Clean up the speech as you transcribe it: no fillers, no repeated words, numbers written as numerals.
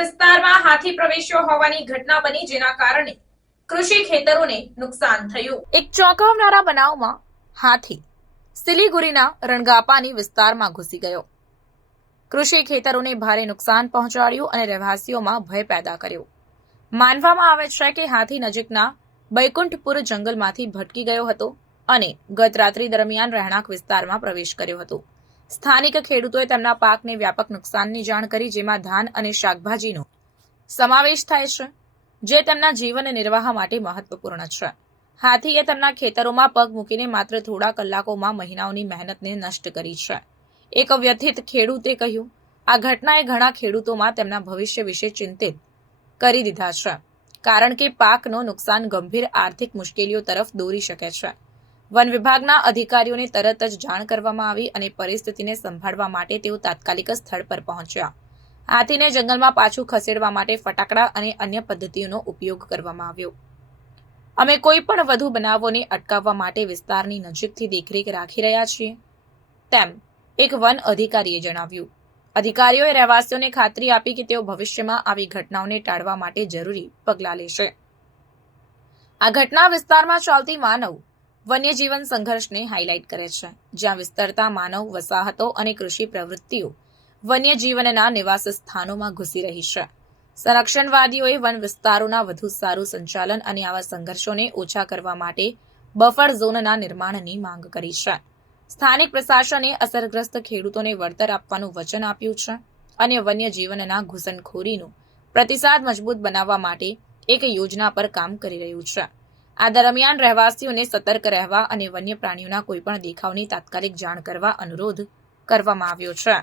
વિસ્તારમાં હાથી પ્રવેશ્યો હોવાની ઘટના બની, જેના કારણે કૃષિ ખેતરોને નુકસાન થયું। એક ચોંકાવનારા બનાવમાં હાથી સિલિગુરીના રણગાપાની વિસ્તારમાં ઘૂસી ગયો, કૃષિ ખેતરોને ભારે નુકસાન પહોંચાડ્યું અને રહેવાસીઓમાં ભય પેદા કર્યો। માનવામાં આવે છે કે હાથી નજીકના બૈકુંઠપુર જંગલમાંથી ભટકી ગયો હતો અને ગત રાત્રિ દરમિયાન રહેણાંક વિસ્તારમાં પ્રવેશ કર્યો હતો। સ્થાનિક ખેડૂતોએ તેમના પાકને વ્યાપક નુકસાનની જાણ કરી, જેમાં ધાન અને શાકભાજીનો સમાવેશ થાય છે, જે તેમના જીવન નિર્વાહ માટે મહત્વપૂર્ણ છે। હાથીએ તેમના ખેતરોમાં પગ મૂકીને માત્ર થોડા કલાકોમાં મહિનાઓની મહેનતને નષ્ટ કરી છે। એક વ્યથિત ખેડૂતે કહ્યું, આ ઘટનાએ ઘણા ખેડૂતોમાં તેમના ભવિષ્ય વિશે ચિંતિત કરી દીધા છે, કારણ કે પાકનો નુકસાન ગંભીર આર્થિક મુશ્કેલીઓ તરફ દોરી શકે છે। વન વિભાગના અધિકારીઓને તરત જ જાણ કરવામાં આવી અને પરિસ્થિતિને સંભાળવા માટે તેઓ તાત્કાલિક સ્થળ પર પહોંચ્યા। હાથીને જંગલમાં પાછું ખસેડવા માટે ફટાકડા અને અન્ય પદ્ધતિઓનો ઉપયોગ કરવામાં આવ્યો। અમે કોઈ પણ વધુ બનાવોને અટકાવવા માટે વિસ્તારની નજીકથી દેખરેખ રાખી રહ્યા છીએ, તેમ એક વન અધિકારીએ જણાવ્યું। અધિકારીઓએ રહેવાસીઓને ખાતરી આપી કે તેઓ ભવિષ્યમાં આવી ઘટનાઓને ટાળવા માટે જરૂરી પગલાં લેશે। આ ઘટના વિસ્તારમાં ચાલતી માનવ વન્યજીવન સંઘર્ષને હાઇલાઇટ કરે છે, જ્યાં વિસ્તરતા માનવ વસાહતો અને કૃષિ પ્રવૃત્તિઓ વન્યજીવનના નિવાસ સ્થાનોમાં ઘૂસી રહી છે। સંરક્ષણવાદીઓએ વન વિસ્તારોના વધુ સારું સંચાલન અને આવા સંઘર્ષોને ઓછા કરવા માટે બફર ઝોનના નિર્માણની માંગ કરી છે। સ્થાનિક પ્રશાસને અસરગ્રસ્ત ખેડૂતોને વળતર આપવાનું વચન આપ્યું છે અને વન્યજીવનના ઘૂસણખોરીનો પ્રતિસાદ મજબૂત બનાવવા માટે એક યોજના પર કામ કરી રહ્યું છે। આ દરમિયાન રહેવાસીઓને સતર્ક રહેવા અને વન્ય પ્રાણીઓના કોઈપણ દેખાવની તાત્કાલિક જાણ કરવા અનુરોધ કરવામાં આવ્યો છે।